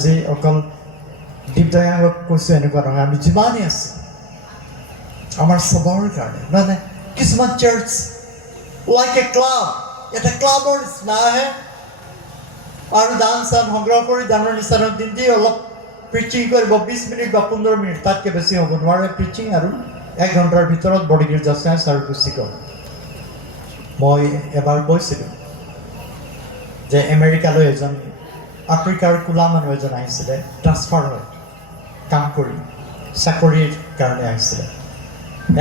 আজি অকল দীপদয়াক কৈছোঁ এনেকুৱা নহয়, আমি যিমানেই আছোঁ আমাৰ চবৰ কাৰণে মানে কিছুমান চাৰ্চ লাইক এ ক্লাব, এটা ক্লাবৰ নিচিনা আহে আৰু দান চান সংগ্ৰহ কৰি দানৰ নিচানৰ দিন দি অলপ প্ৰিচিং কৰিব 20 মিনিট বা 15 মিনিট, তাতকৈ বেছি হ'ব নোৱাৰে প্ৰিচিং, আৰু 1 ঘণ্টাৰ ভিতৰত বডি গীৰ্জা চাইন্স আৰু গুচি গ'ল। মই এবাৰ কৈছিলোঁ যে আমেৰিকালৈ এজন আফ্ৰিকাৰ কোলা মানুহ এজন আহিছিলে, ট্ৰান্সফাৰ হয় কাম কৰি, চাকৰিৰ কাৰণে আহিছিলে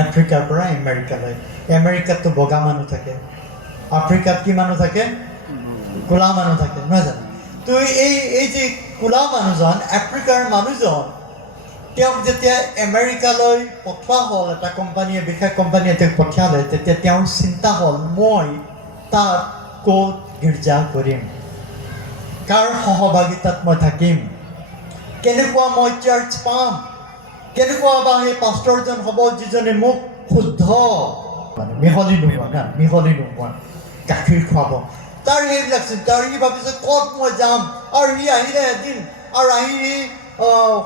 আফ্ৰিকাৰ পৰা আমেৰিকালৈ। আমেৰিকাততো বগা মানুহ থাকে, আফ্ৰিকাত কি মানুহ থাকে? কোলা মানুহ থাকে, নহয় জানো? তো এই যে কোলা মানুহজন, আফ্ৰিকাৰ মানুহজন, তেওঁক যেতিয়া আমেৰিকালৈ পঠোৱা হ'ল, এটা কোম্পানীয়ে, বিশেষ কোম্পানীয়ে তেওঁক পঠিয়ালে, তেতিয়া তেওঁৰ চিন্তা হ'ল মই তাত ক'ত গীৰ্জা কৰিম, কাৰ সহভাগিতাত মই থাকিম, কেনেকুৱা মই চাৰ্চ পাম, কেনেকুৱা বা সেই পাষ্টৰজন হ'ব যিজনে মোক শুদ্ধ মানে মিহলি নোহোৱা গাখীৰ খুৱাব, তাৰ সেইবিলাক চিন্তা। আৰু সি ভাবিছে ক'ত মই যাম, আৰু সি আহিলে এদিন, আৰু আহি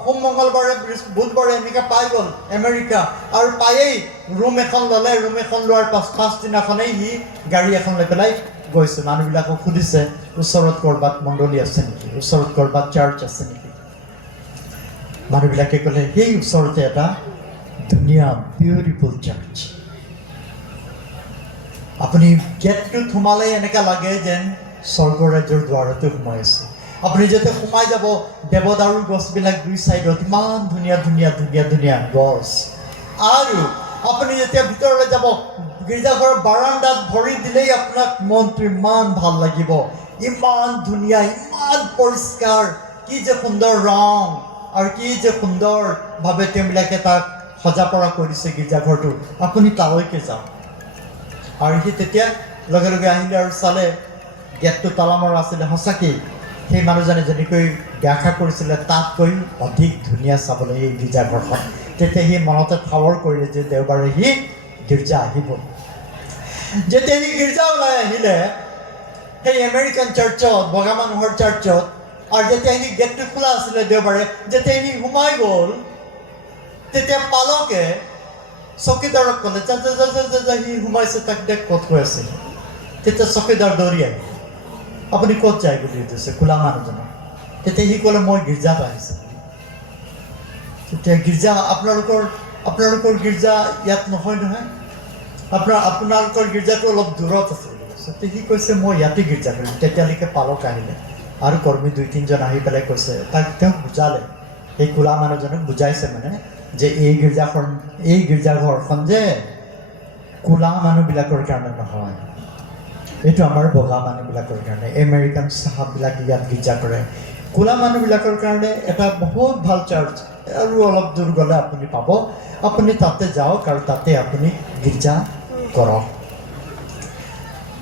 সোম মংগলবাৰে বুধবাৰে এনেকৈ পাই গ'ল আমেৰিকা, আৰু পায়েই ৰুম এখন ল'লে। ৰুম এখন লোৱাৰ ফাৰ্ষ্ট দিনাখনেই সি গাড়ী এখন লৈ পেলাই গৈছে। মানুহবিলাকক সুধিছে ওচৰত ক'ৰবাত মণ্ডলী আছে নেকি, ওচৰত ক'ৰবাত চাৰ্চ আছে নেকি। মানুহবিলাকে ক'লে সেই ওচৰতে এটা ধুনীয়া বিউটিফুল চাৰ্চ। আপুনি গেটটোত সোমালেই এনেকুৱা লাগে যেন স্বৰ্গৰাজ্যৰ দুৱাৰতে সোমাই আছে। আপুনি যেতিয়া সোমাই যাব, দেৱদাৰু গছবিলাক দুই চাইডত ইমান ধুনীয়া ধুনীয়া ধুনীয়া ধুনীয়া গছ, আৰু আপুনি যেতিয়া ভিতৰলৈ যাব, গীৰ্জাঘৰৰ বাৰাণ্ডাত ভৰি দিলেই আপোনাক মনটো ইমান ভাল লাগিব, ইমান ধুনীয়া, ইমান পৰিষ্কাৰ, কি যে সুন্দৰ ৰং, আৰু কি যে সুন্দৰভাৱে তেওঁবিলাকে তাক সজা পৰা কৰিছে গীৰ্জাঘৰটো। আপুনি তালৈকে যাওক। আৰু সি তেতিয়া লগে লগে আহিলে আৰু চালে গেটটো তালা মৰা আছিলে। সঁচাকেই সেই মানুহজনে যেনেকৈ ব্যাখ্যা কৰিছিলে তাতকৈ অধিক ধুনীয়া চাবলৈ এই গীৰ্জাঘৰখন। তেতিয়া সি মনতে ঠাৱৰ কৰিলে যে দেওবাৰে সি গীৰ্জা আহিব। যেতিয়া সি গীৰ্জা ওলাই আহিলে সেই আমেৰিকান চাৰ্চত, বগা মানুহৰ চাৰ্চত, আৰু যেতিয়া সি গেটটো খোলা আছিলে দেওবাৰে, যেতিয়া সি সোমাই গ'ল, তেতিয়া পালকে চকীদাৰক ক'লে যা যা যা যা যা সি সোমাইছে, তাক দেখ ক'ত হৈ আছে। তেতিয়া চকীদাৰ দৌৰি আহিল, আপুনি ক'ত যায় বুলি সুধিছে কোলা মানুহজনক। তেতিয়া সি ক'লে মই গীৰ্জাত আহিছোঁ। তেতিয়া গীৰ্জা আপোনালোকৰ গীৰ্জা ইয়াত নহয় নহয়, আপোনালোকৰ গীৰ্জাটো অলপ দূৰত আছে বুলি কৈছে। তেতিয়া সি কৈছে মই ইয়াতে গীৰ্জা কৰিম। তেতিয়ালৈকে পালক আহিলে আৰু কৰ্মী 2-3জন আহি পেলাই কৈছে, তেওঁক বুজালে, সেই কোলা মানুহজনক বুজাইছে মানে যে এই গীৰ্জাঘৰখন যে কোলা মানুহবিলাকৰ কাৰণে নহয়, এইটো আমাৰ বগা মানুহবিলাকৰ কাৰণে। আমেৰিকান চাহাববিলাক ইয়াত গীৰ্জা কৰে, কোলা মানুহবিলাকৰ কাৰণে এটা বহুত ভাল চাৰ্চ, আৰু অলপ দূৰ গ'লে আপুনি পাব, আপুনি তাতে যাওক আৰু তাতে আপুনি গীৰ্জা কৰক।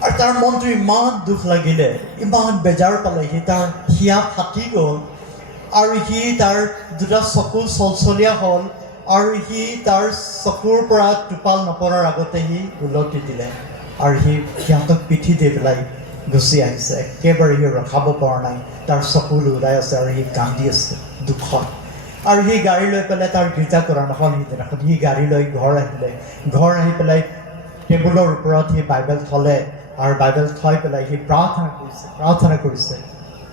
আৰু তাৰ মনটো ইমান দুখ লাগিলে, ইমান বেজাৰ পালে, তাৰ হিয়া ফাটি গ'ল, আৰু তাৰ দুটা চকু চলচলীয়া হ'ল, আৰু তাৰ চকুৰ পৰা টোপাল নপৰাৰ আগতে উলটি দিলে, আৰু সিহঁতক পিঠি দি পেলাই গুচি আহিছে। একেবাৰে ৰখাব পৰা নাই, তাৰ চকু ওলাই আছে, আৰু কান্দি আছে দুখত। আৰু গাড়ী লৈ পেলাই তাৰ গীৰ্জা কৰা নহ'ল সিদিনাখন। গাড়ী লৈ ঘৰ আহিলে, ঘৰ আহি পেলাই টেবুলৰ ওপৰত বাইবেল থ'লে, আৰু বাইবেল থৈ পেলাই প্ৰাৰ্থনা কৰিছে,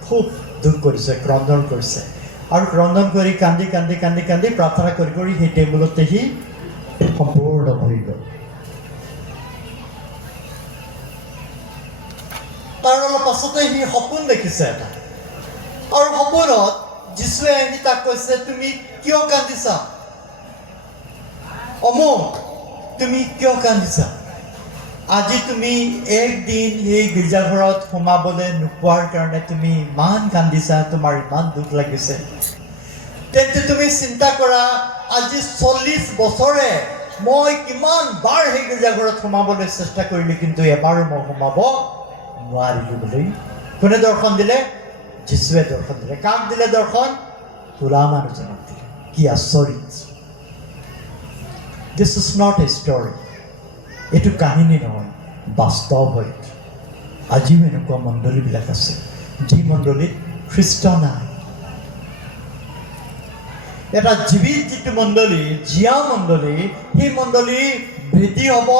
খুব দুখ কৰিছে, ক্ৰন্দন কৰিছে, আৰু ক্ৰন্দন কৰি কান্দি কান্দি কান্দি কান্দি প্ৰাৰ্থনা কৰি কৰি সেই টেবুলতে সম্পূৰ্ণ হৈ গ'ল। তাৰ অলপ পাছতে সপোন দেখিছে এটা, আৰু সপোনত যীশুৱে আহি তাক কৈছে তুমি কিয় কান্দিছা, অমুক তুমি কিয় কান্দিছা, আজি তুমি একদিন সেই গীৰ্জাঘৰত সোমাবলৈ নোপোৱাৰ কাৰণে তুমি ইমান কান্দিছা, তোমাৰ ইমান দুখ লাগিছে। তেন্তে তুমি চিন্তা কৰা, আজি 40 বছৰে মই কিমান বাৰ সেই গীৰ্জাঘৰত সোমাবলৈ চেষ্টা কৰিলোঁ, কিন্তু এবাৰো মই সোমাব নোৱাৰিলোঁ বুলি কোনে দৰ্শন দিলে? যীশুৱে দৰ্শন দিলে। কাক দিলে দৰ্শন? কোলা মানুহজনক দিলে। কি আচৰিত! This is not a story, এইটো কাহিনী নহয়, বাস্তৱ হয়। আজিও এনেকুৱা মণ্ডলীবিলাক আছে যি মণ্ডলীত খ্ৰীষ্ট নাই, এটা জীৱিত যিটো মণ্ডলী, জীয়া মণ্ডলী, সেই মণ্ডলী বৃদ্ধি হ'ব।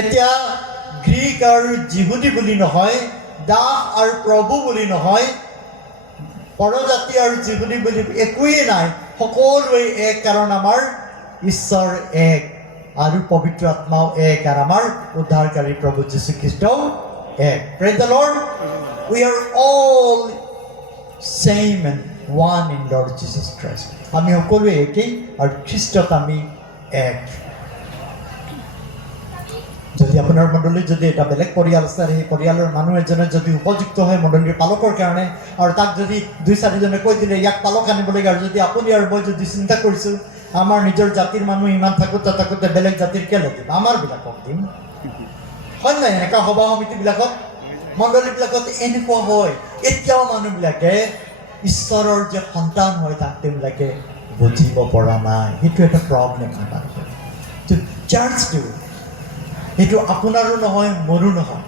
এতিয়া গ্ৰীক আৰু যিহুদী বুলি নহয়, দাস আৰু প্ৰভু বুলি নহয়, পৰজাতি আৰু যিহুদী বুলি একোৱেই নাই, সকলোৱে এক, কাৰণ আমাৰ ঈশ্বৰ এক আৰু পবিত্ৰ আত্মাও এক, আৰু আমাৰ উদ্ধাৰকাৰী প্ৰভু যীশুখ্ৰীষ্টও এক। Praise the Lord. We are all same and one in Lord Jesus Christ. আমি সকলোৱে একেই আৰু খ্ৰীষ্টত আমি এক। যদি আপোনাৰ মণ্ডলীত যদি এটা বেলেগ পৰিয়াল আছে, সেই পৰিয়ালৰ মানুহ এজনে যদি উপযুক্ত হয় মণ্ডলীৰ পালকৰ কাৰণে, আৰু তাক যদি 2-4জনে কৈ দিলে ইয়াক পালক আনিব লাগে, আৰু যদি আপুনি আৰু মই যদি চিন্তা কৰিছোঁ আমাৰ নিজৰ জাতিৰ মানুহ ইমান থাকোঁতে বেলেগ জাতিৰ কেলৈ দিম, আমাৰবিলাকক দিম, হয় নাই? এনেকুৱা সভা সমিতিবিলাকত, মণ্ডলীবিলাকত এনেকুৱা হয়। এতিয়াও মানুহবিলাকে ঈশ্বৰৰ যে সন্তান হয় তাক তেওঁলোকে বুজিব পৰা নাই। সেইটো এটা প্ৰব্লেম আমাৰ। চাৰ্চটো সেইটো আপোনাৰো নহয়, মোৰো নহয়।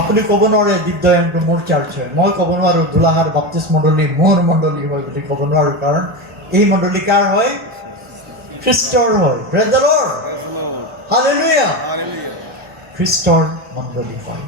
আপুনি ক'ব নোৱাৰে দিব্যয়নটো মোৰ চাৰ্চ হয়, মই ক'ব নোৱাৰোঁ গোলাঘাট বাপ্তিষ্ট মণ্ডলী মোৰ মণ্ডলী হয় বুলি ক'ব নোৱাৰোঁ, কাৰণ এই মণ্ডলী কাৰ হয়? খ্ৰীষ্টৰ হয়। Praise the Lord. Hallelujah. খ্ৰীষ্টৰ মণ্ডলী হয়।